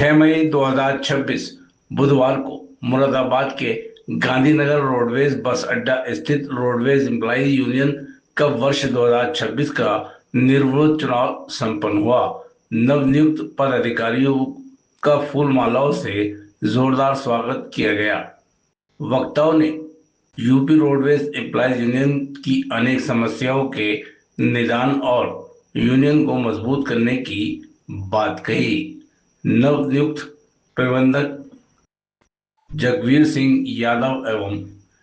6 मई 2026 बुधवार को मुरादाबाद के गांधीनगर रोडवेज बस अड्डा स्थित रोडवेज एम्प्लॉय यूनियन का वर्ष 2026 का निर्विरोध चुनाव संपन्न हुआ। नवनियुक्त पदाधिकारियों का फूल मालाओं से जोरदार स्वागत किया गया। वक्ताओं ने यूपी रोडवेज एम्प्लॉय यूनियन की अनेक समस्याओं के निदान और यूनियन को मजबूत करने की बात कही। नवनियुक्त प्रबंधक जगवीर सिंह यादव एवं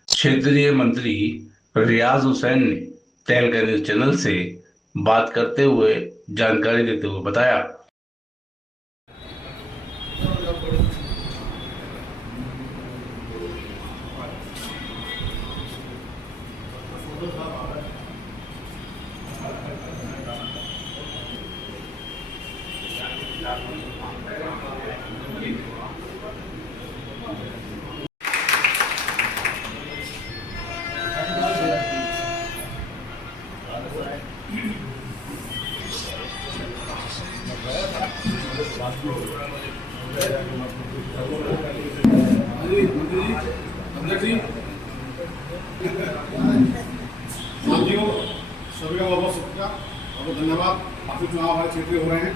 क्षेत्रीय मंत्री रियाज हुसैन ने तहलका न्यूज चैनल से बात करते हुए जानकारी देते हुए बताया। साथियों, सभी का बहुत शुक्रिया और धन्यवाद। काफी चुनाव हमारे क्षेत्रीय हो रहे हैं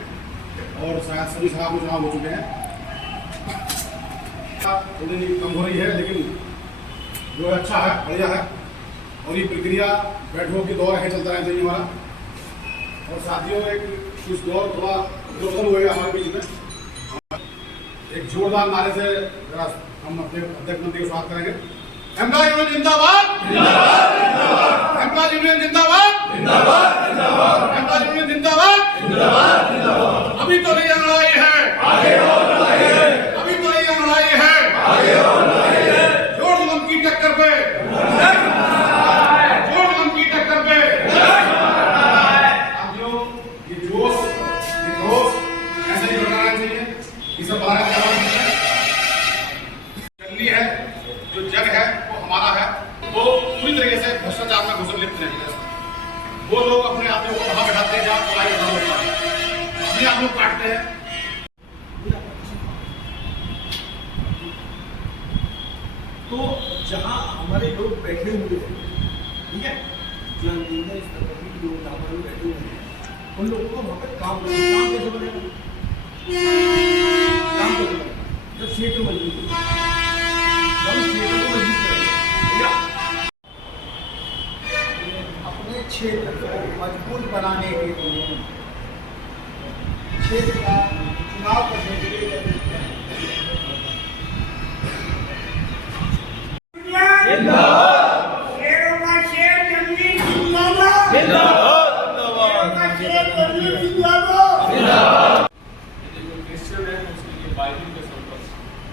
और शायद सभी साहब चुनाव हो चुके हैं। थोड़ी कम हो रही है लेकिन जो है अच्छा है, बढ़िया है और ये प्रक्रिया बैठकों की दौर है, चलता रहना चाहिए हमारा। और साथियों, एक इस दौर थोड़ा उथल हुए हमारे बीच में, एक जोरदार नारे से हम अपने अध्यक्ष मंत्री को स्वागत करेंगे। एम्प्लॉय यूनियन जिंदाबाद, जिंदाबाद, जिंदाबाद। एम्प्लॉय यूनियन जिंदाबाद, जिंदाबाद, जिंदाबाद। एम्प्लॉय यूनियन जिंदाबाद, जिंदाबाद, जिंदाबाद। अभी तो नहीं लड़ाई है, आगे और लड़ाई है। अभी तो नहीं लड़ाई है, आगे और लड़ाई है। जोड़ लम की टक्कर पे, जोड़ लम की टक्कर पे। साथियों, ये जोश, ये जोश ऐसा ही बना रहना चाहिए। ये सब बाहर जंगली है, जो जग है वो हमारा है, वो पूरी तरीके से भ्रष्टाचार में घुस लिप्त नहीं है। वो लोग अपने आदमियों को वहां बैठाते हैं जहाँ पढ़ाई करना होता है, अपने आप लोग काटते हैं। तो जहाँ हमारे लोग बैठे हुए हैं, ठीक है, जो इंजीनियर इस तरह के लोग जहाँ पर बैठे हुए हैं, उन लोगों को वहाँ पर काम कैसे बनेगा? काम कैसे बनेगा? जब क्षेत्र मजबूत हो, जब क्षेत्र को मजबूत करेगा, अपने क्षेत्र को मजबूत बनाने के लिए क्षेत्र का चुनाव करने के लिए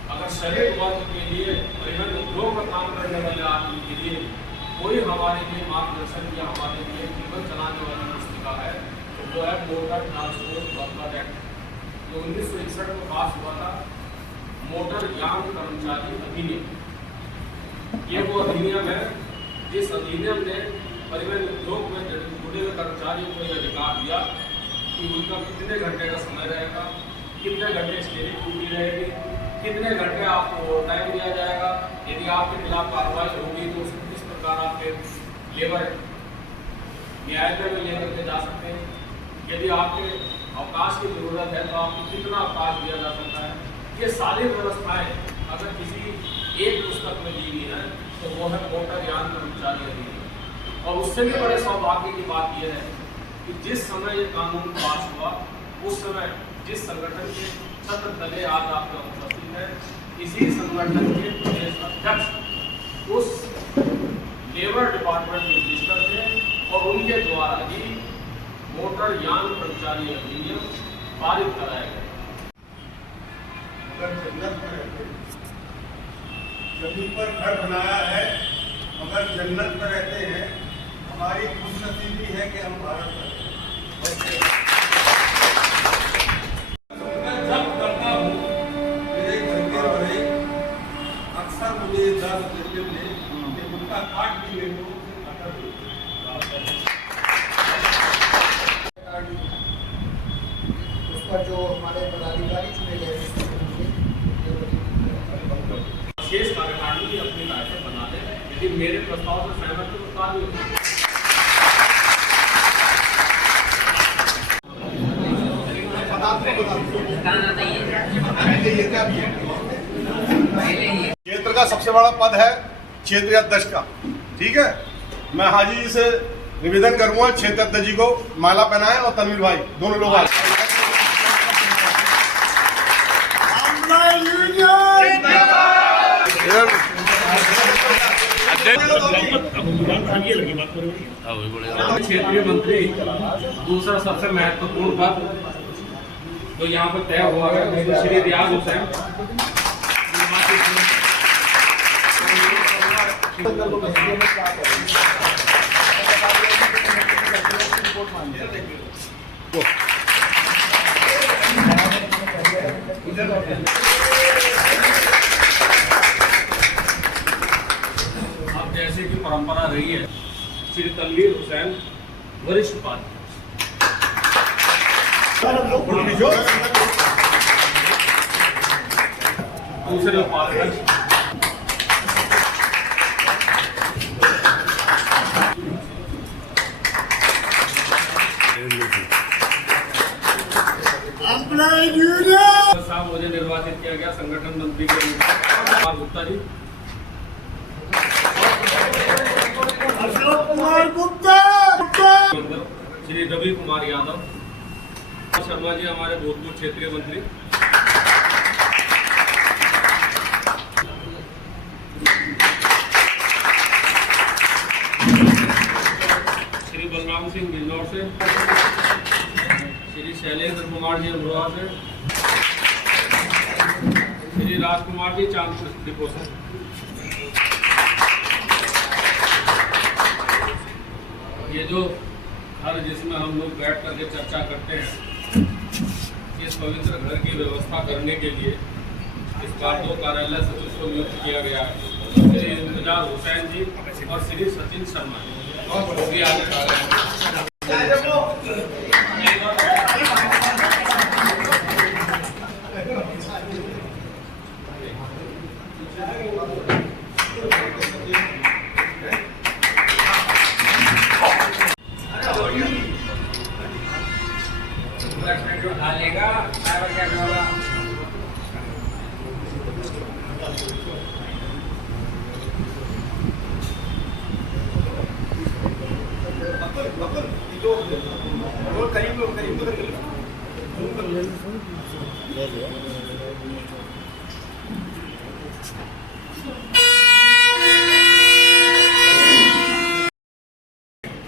अगर शरीर वर्ग के लिए परिवहन उद्योग में काम करने वाले आदमी के लिए कोई हमारे लिए मार्गदर्शन या हमारे लिए जीवन चलाने वाली पुस्तिका है तो वो है मोटर ट्रांसपोर्ट वर्कर एक्ट, जो 1961 में पास हुआ था। मोटर यान कर्मचारी अधिनियम, ये वो अधिनियम है जिस अधिनियम ने परिवहन उद्योग में जुड़े हुए कर्मचारियों को यह अधिकार दिया कि उनका कितने घंटे का समय रहेगा, कितने घंटे स्टेरिंग ड्यूटी रहेगी, कितने घंटे आपको टाइम दिया जाएगा, यदि आपके खिलाफ कार्रवाई होगी तो उसको किस प्रकार आपके लेबर न्यायालय में लेकर के जा सकते हैं, यदि आपके अवकाश की जरूरत है तो आपको कितना अवकाश दिया जा सकता है। ये सारी व्यवस्थाएं अगर किसी एक पुस्तक में दी गई है तो वो है मोटर यान कर्मचारी अधिनियम। और उससे भी बड़े सौभाग्य की बात यह है कि जिस समय ये कानून पास हुआ उस समय जिस संगठन के छत्र तले आज आपका उपस्थित है, इसी संगठन के प्रदेश अध्यक्ष उस लेबर डिपार्टमेंट में रजिस्टर थे और उनके द्वारा ही मोटर यान कर्मचारी अधिनियम पारित कराया गया। अगर जन्नत में रहते, जमीन पर घर बनाया है, मगर जन्नत में रहते हैं, हमारी खुशनसीबी है कि हम भारत में उसका जो हमारे पदाधिकारी चुने गए यदि मेरे प्रस्ताव से सहमत हो तो कार्य होगा। क्षेत्र का सबसे बड़ा पद है क्षेत्रीय अध्यक्ष का, ठीक है। मैं हाजी जी से निवेदन करूंगा क्षेत्र अध्यक्ष जी को माला पहनाएं और तनवीर भाई दोनों लोग आए। क्षेत्रीय मंत्री दूसरा सबसे महत्वपूर्ण पद जो यहाँ पर तय हुआ है श्री रियाज हुसैन। अब जैसे कि परंपरा रही है, श्री तनवीर हुसैन वरिष्ठ पार्टी दूसरे उपाध्यक्ष साहब मुझे निर्वाचित किया गया संगठन मंत्री के रूप में। गुप्ता जी, अशोक कुमार गुप्ता, श्री रवि कुमार यादव, शर्मा जी हमारे भूतपूर्व क्षेत्रीय मंत्री, श्री बलराम सिंह बिजनौर से, श्री शैलेंद्र कुमार जी अमरोहा से, श्री राजकुमार जी चांदपुर डिपो से। ये जो घर जिसमें हम लोग बैठ करके चर्चा करते हैं, इस पवित्र घर की व्यवस्था करने के लिए इस बार 2 कार्यालय सचिव को नियुक्त किया गया है, श्री इंतजार हुसैन जी और श्री सचिन शर्मा जी, वो भी आगे आ रहे हैं।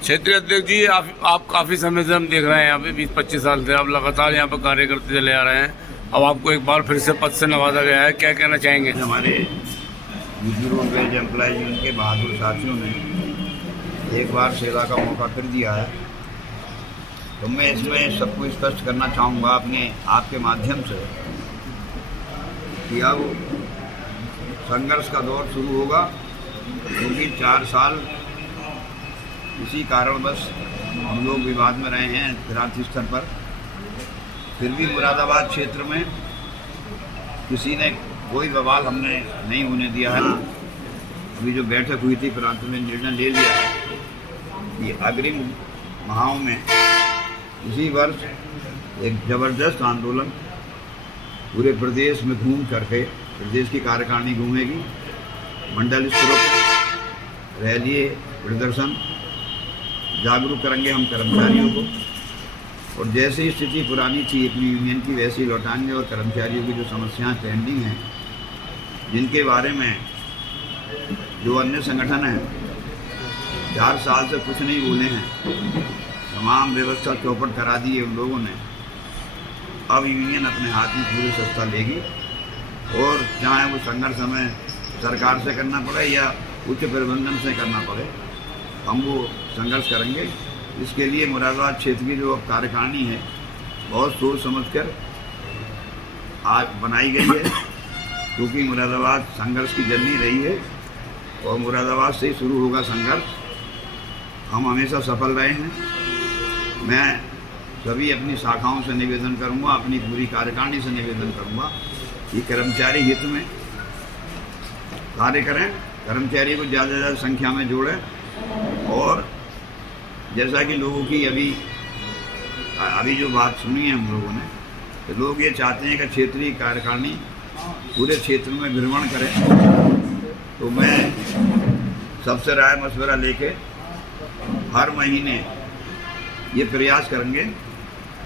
क्षेत्रीय अध्यक्ष जी, आप काफ़ी समय से हम देख रहे हैं, यहाँ पे 20-25 साल से आप लगातार यहाँ पर कार्य करते चले आ रहे हैं। अब आपको एक बार फिर से पद से नवाजा गया है, क्या कहना चाहेंगे? हमारे रोडवेज एम्प्लॉय यूनियन के बहादुर साथियों ने एक बार सेवा का मौका फिर दिया है, तो मैं इसमें सबको स्पष्ट करना चाहूँगा अपने आपके माध्यम से कि अब संघर्ष का दौर शुरू होगा, क्योंकि 4 साल इसी कारणवश हम लोग विवाद में रहे हैं प्रांतीय स्तर पर। फिर भी मुरादाबाद क्षेत्र में किसी ने कोई बवाल हमने नहीं होने दिया है। अभी जो बैठक हुई थी प्रांत में निर्णय ले लिया है कि अग्रिम माहों में इसी वर्ष एक ज़बरदस्त आंदोलन पूरे प्रदेश में घूम करके, प्रदेश की कार्यकारिणी घूमेगी, मंडल स्तरों पर रैली प्रदर्शन जागरूक करेंगे हम कर्मचारियों को, और जैसी स्थिति पुरानी थी अपनी यूनियन की वैसी लौटाएंगे। और कर्मचारियों की जो समस्याएं पेंडिंग हैं, जिनके बारे में जो अन्य संगठन हैं 4 साल से कुछ नहीं बोले हैं, तमाम व्यवस्था चौपट करा दी है उन लोगों ने। अब यूनियन अपने हाथ में पूरी सत्ता लेगी, और चाहे वो संघर्ष हमें सरकार से करना पड़े या उच्च प्रबंधन से करना पड़े, हम वो संघर्ष करेंगे। इसके लिए मुरादाबाद क्षेत्र की जो कार्यकारिणी है बहुत सोच समझकर आज बनाई गई है, क्योंकि मुरादाबाद संघर्ष की जर्नी रही है और मुरादाबाद से ही शुरू होगा संघर्ष। हम हमेशा सफल रहे हैं। मैं सभी अपनी शाखाओं से निवेदन करूंगा, अपनी पूरी कार्यकारिणी से निवेदन करूंगा कि कर्मचारी हित में कार्य करें कर्मचारी को ज़्यादा से ज़्यादा संख्या में जोड़ें। और जैसा कि लोगों की अभी जो बात सुनी है हम लोगों ने, तो लोग ये चाहते हैं कि क्षेत्रीय कार्यकारिणी पूरे क्षेत्र में भ्रमण करें। तो मैं सबसे राय मशवरा लेके हर महीने ये प्रयास करेंगे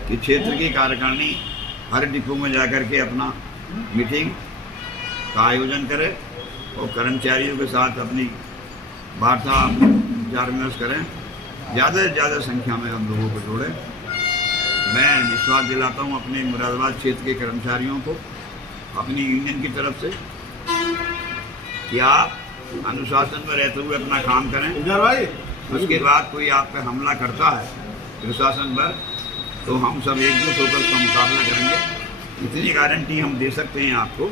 कि क्षेत्र की कार्यकारिणी हर डिपो में जाकर के अपना मीटिंग का आयोजन करें और कर्मचारियों के साथ अपनी वार्ता विचार विमर्श करें। ज़्यादा से ज़्यादा संख्या में हम लोगों को जोड़ें। मैं विश्वास दिलाता हूँ अपने मुरादाबाद क्षेत्र के कर्मचारियों को अपनी यूनियन की तरफ से कि आप अनुशासन में रहते हुए अपना काम करें। उसके बाद कोई आप पे हमला करता है प्रशासन पर, तो हम सब एकजुट होकर उसका मुकाबला करेंगे। इतनी गारंटी हम दे सकते हैं आपको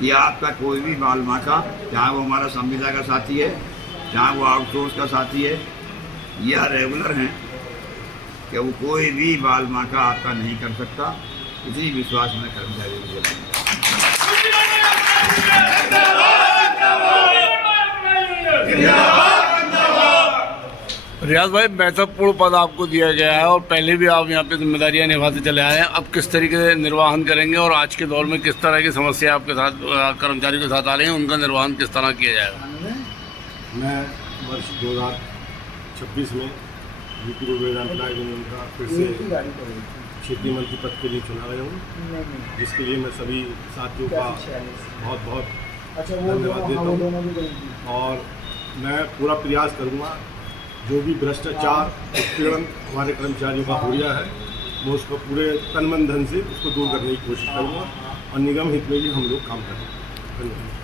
कि आपका कोई भी बाल माका, चाहे वो हमारा संविदा का साथी है, चाहे वो आउटसोर्स का साथी है या रेगुलर हैं, कि वो कोई भी बाल माका आपका नहीं कर सकता। इतनी विश्वास में कर्मचारियों को दिलाएंगे। रियाज भाई, महत्वपूर्ण पद आपको दिया गया है और पहले भी आप यहाँ पे जिम्मेदारियाँ निभाते चले आए हैं। अब किस तरीके से निर्वहन करेंगे और आज के दौर में किस तरह की समस्या आपके साथ कर्मचारियों के साथ आ रही हैं, उनका निर्वहन किस तरह किया जाएगा? मैं वर्ष 2026 में यूपी रोडवेज एम्प्लॉयज यूनियन का फिर से क्षेत्रीय मंत्री पद के लिए चुना गया हूँ, जिसके लिए मैं सभी साथियों का बहुत बहुत धन्यवाद देता हूँ। और मैं पूरा प्रयास करूँगा जो भी भ्रष्टाचार उत्पीड़न हमारे कर्मचारियों का हो रहा है, मैं उसको पूरे तन मन धन से उसको दूर करने की कोशिश करूँगा और निगम हित में भी हम लोग काम करेंगे। धन्यवाद।